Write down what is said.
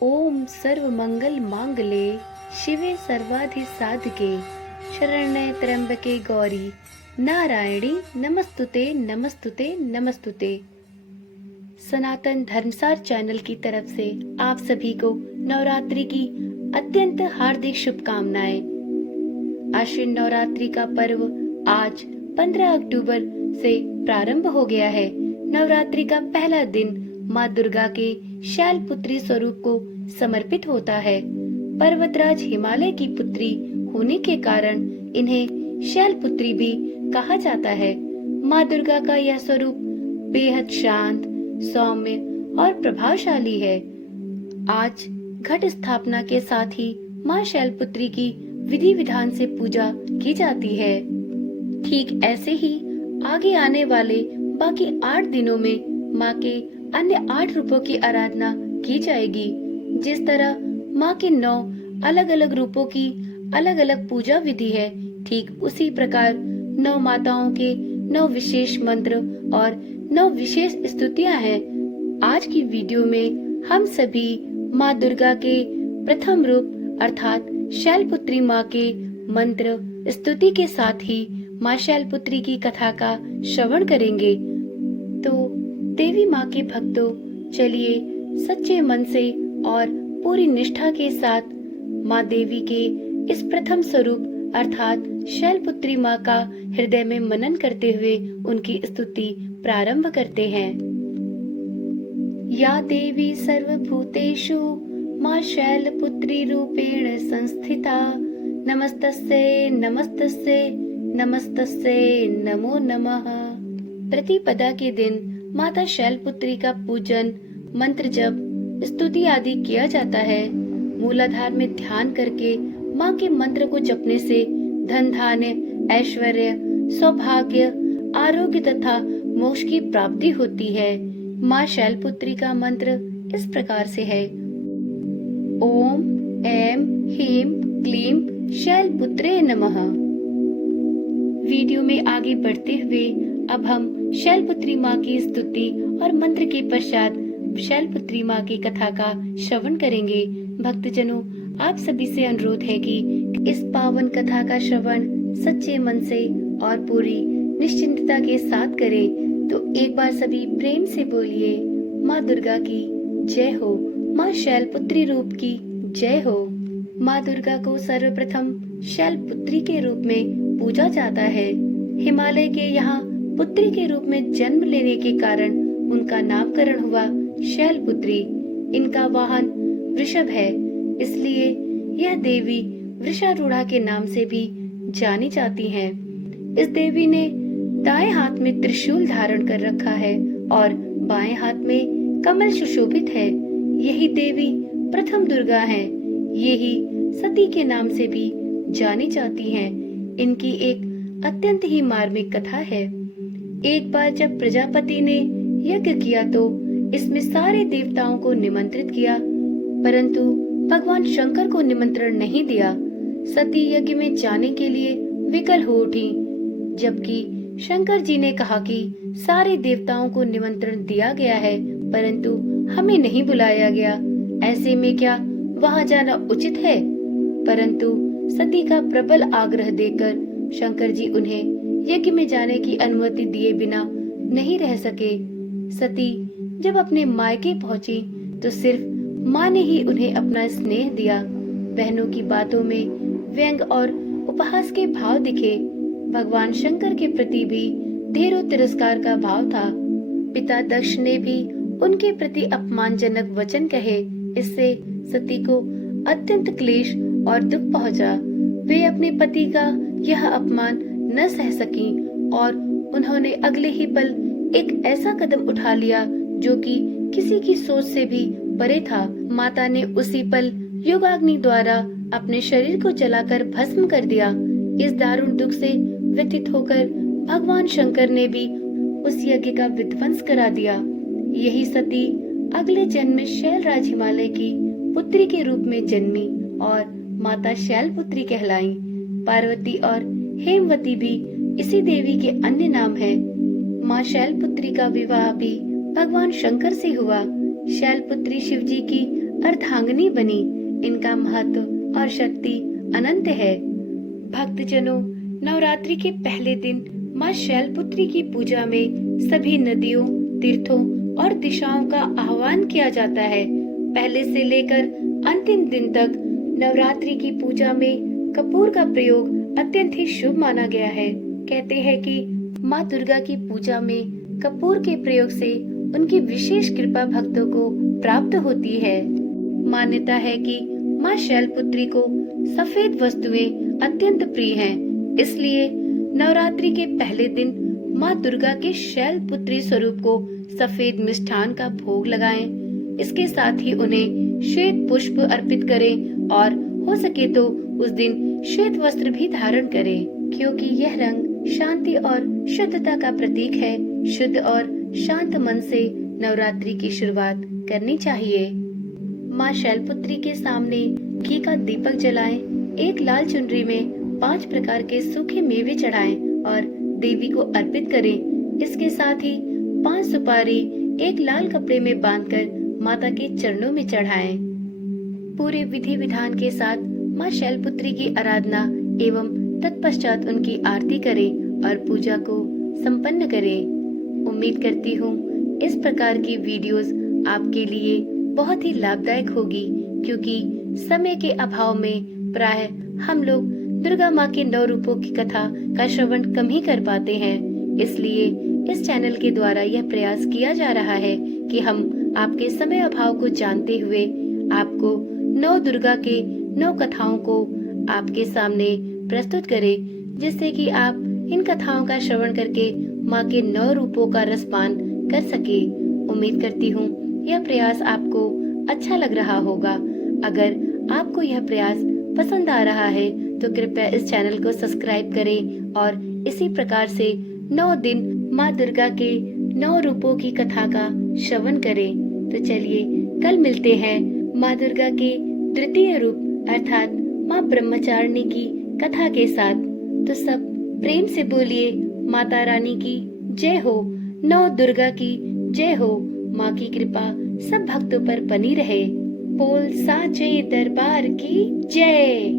ओम सर्व मंगल मांगले शिवे सर्वाधि साधके शरण्ये त्र्यंबके गौरी नारायणी नमस्तुते नमस्तुते नमस्तुते। सनातन धर्मसार चैनल की तरफ से आप सभी को नवरात्रि की अत्यंत हार्दिक शुभकामनाएं। आश्विन नवरात्रि का पर्व आज 15 अक्टूबर से प्रारंभ हो गया है। नवरात्रि का पहला दिन माँ दुर्गा के शैलपुत्री स्वरूप को समर्पित होता है। पर्वतराज हिमालय की पुत्री होने के कारण इन्हें शैलपुत्री भी कहा जाता है। माँ दुर्गा का यह स्वरूप बेहद शांत, सौम्य और प्रभावशाली है। आज घट स्थापना के साथ ही माँ शैलपुत्री की विधि विधान से पूजा की जाती है। ठीक ऐसे ही आगे आने वाले बाकी 8 दिनों में माँ के अन्य 8 रूपों की आराधना की जाएगी। जिस तरह माँ के 9 अलग अलग रूपों की अलग अलग पूजा विधि है, ठीक उसी प्रकार 9 माताओं के 9 विशेष मंत्र और 9 विशेष स्तुतियाँ हैं। आज की वीडियो में हम सभी माँ दुर्गा के प्रथम रूप अर्थात शैलपुत्री माँ के मंत्र स्तुति के साथ ही माँ शैलपुत्री की कथा का श्रवण करेंगे। तो देवी माँ के भक्तों, चलिए सच्चे मन से और पूरी निष्ठा के साथ माँ देवी के इस प्रथम स्वरूप अर्थात शैलपुत्री माँ का हृदय में मनन करते हुए उनकी स्तुति प्रारंभ करते हैं। या देवी सर्वभूतेषु माँ शैलपुत्री रूपेण संस्थिता नमस्तस्यै नमस्तस्यै नमस्तस्यै नमो नमः। प्रतिपदा के दिन माता शैलपुत्री का पूजन, मंत्र जप, स्तुति आदि किया जाता है। मूलाधार में ध्यान करके माँ के मंत्र को जपने से धन धान्य, ऐश्वर्य, सौभाग्य, आरोग्य तथा मोक्ष की प्राप्ति होती है। माँ शैलपुत्री का मंत्र इस प्रकार से है। ओम ऐं ह्रीं क्लीं शैलपुत्रे नमः। वीडियो में आगे बढ़ते हुए अब हम शैलपुत्री माँ की स्तुति और मंत्र के पश्चात शैलपुत्री माँ की कथा का श्रवण करेंगे। भक्तजनों, आप सभी से अनुरोध है कि इस पावन कथा का श्रवण सच्चे मन से और पूरी निश्चिंतता के साथ करें। तो एक बार सभी प्रेम से बोलिए, माँ दुर्गा की जय हो, माँ शैलपुत्री रूप की जय हो। माँ दुर्गा को सर्वप्रथम शैलपुत्री के रूप में पूजा जाता है। हिमालय के यहाँ पुत्री के रूप में जन्म लेने के कारण उनका नामकरण हुआ शैलपुत्री। इनका वाहन वृषभ है, इसलिए यह देवी वृषारूढ़ा के नाम से भी जानी जाती हैं। इस देवी ने दाएं हाथ में त्रिशूल धारण कर रखा है और बाएं हाथ में कमल सुशोभित है। यही देवी प्रथम दुर्गा है। यही सती के नाम से भी जानी जाती हैं। इनकी एक अत्यंत ही मार्मिक कथा है। एक बार जब प्रजापति ने यज्ञ किया तो इसमें सारे देवताओं को निमंत्रित किया, परंतु भगवान शंकर को निमंत्रण नहीं दिया। सती यज्ञ में जाने के लिए विकल हो उठी, जबकि शंकर जी ने कहा कि सारे देवताओं को निमंत्रण दिया गया है, परंतु हमें नहीं बुलाया गया। ऐसे में क्या वहां जाना उचित है? परंतु सती का प्रबल आग्रह देखकर शंकर जी उन्हें यज्ञ में जाने की अनुमति दिए बिना नहीं रह सके। सती जब अपने मायके पहुंची तो सिर्फ माँ ने ही उन्हें अपना स्नेह दिया। बहनों की बातों में व्यंग और उपहास के भाव दिखे। भगवान शंकर के प्रति भी ढेरों तिरस्कार का भाव था। पिता दक्ष ने भी उनके प्रति अपमानजनक वचन कहे। इससे सती को अत्यंत क्लेश और दुख पहुंचा। वे अपने पति का यह अपमान न सह सकी और उन्होंने अगले ही पल एक ऐसा कदम उठा लिया जो कि किसी की सोच से भी परे था। माता ने उसी पल योगाग्नि द्वारा अपने शरीर को जलाकर भस्म कर दिया। इस दारुण दुख से व्यथित होकर भगवान शंकर ने भी उस यज्ञ का विध्वंस करा दिया। यही सती अगले जन्म में शैलराज हिमालय की पुत्री के रूप में जन्मी और माता शैलपुत्री कहलाई। पार्वती और हेमवती भी इसी देवी के अन्य नाम हैं। माँ शैलपुत्री का विवाह भी भगवान शंकर से हुआ। शैलपुत्री शिवजी की अर्धांगिनी बनी। इनका महत्व और शक्ति अनंत है। भक्तजनों, नवरात्रि के पहले दिन माँ शैलपुत्री की पूजा में सभी नदियों, तीर्थों और दिशाओं का आह्वान किया जाता है। पहले से लेकर अंतिम दिन तक नवरात्रि की पूजा में कपूर का प्रयोग अत्यंत ही शुभ माना गया है। कहते हैं कि माँ दुर्गा की पूजा में कपूर के प्रयोग से उनकी विशेष कृपा भक्तों को प्राप्त होती है। मान्यता है कि माँ शैलपुत्री को सफेद वस्तुएं अत्यंत प्रिय हैं, इसलिए नवरात्रि के पहले दिन माँ दुर्गा के शैलपुत्री स्वरूप को सफेद मिष्ठान का भोग लगाएं। इसके साथ ही उन्हें श्वेत पुष्प अर्पित करें और हो सके तो उस दिन श्वेत वस्त्र भी धारण करें, क्योंकि यह रंग शांति और शुद्धता का प्रतीक है। शुद्ध और शांत मन से नवरात्रि की शुरुआत करनी चाहिए। माँ शैलपुत्री के सामने घी का दीपक जलाएं, एक लाल चुनरी में 5 प्रकार के सूखे मेवे चढ़ाएं और देवी को अर्पित करें। इसके साथ ही 5 सुपारी एक लाल कपड़े में बांधकर माता के चरणों में चढ़ाएं। पूरे विधि विधान के साथ माँ शैलपुत्री की आराधना एवं तत्पश्चात उनकी आरती करें और पूजा को संपन्न करें। उम्मीद करती हूँ इस प्रकार की वीडियोस आपके लिए बहुत ही लाभदायक होगी, क्योंकि समय के अभाव में प्रायः हम लोग दुर्गा माँ के 9 रूपों की कथा का श्रवण कम ही कर पाते हैं। इसलिए इस चैनल के द्वारा यह प्रयास किया जा रहा है कि हम आपके समय अभाव को जानते हुए आपको 9 दुर्गा के 9 कथाओं को आपके सामने प्रस्तुत करें, जिससे कि आप इन कथाओं का श्रवण करके माँ के 9 रूपों का रसपान कर सके। उम्मीद करती हूँ यह प्रयास आपको अच्छा लग रहा होगा। अगर आपको यह प्रयास पसंद आ रहा है तो कृपया इस चैनल को सब्सक्राइब करें और इसी प्रकार से 9 दिन माँ दुर्गा के 9 रूपों की कथा का श्रवण करें। तो चलिए कल मिलते हैं माँ दुर्गा के द्वितीय रूप अर्थात माँ ब्रह्मचारिणी की कथा के साथ। तो सब प्रेम से बोलिए माता रानी की जय हो, 9 दुर्गा की जय हो। माँ की कृपा सब भक्तों पर बनी रहे। बोल साचे दरबार की जय।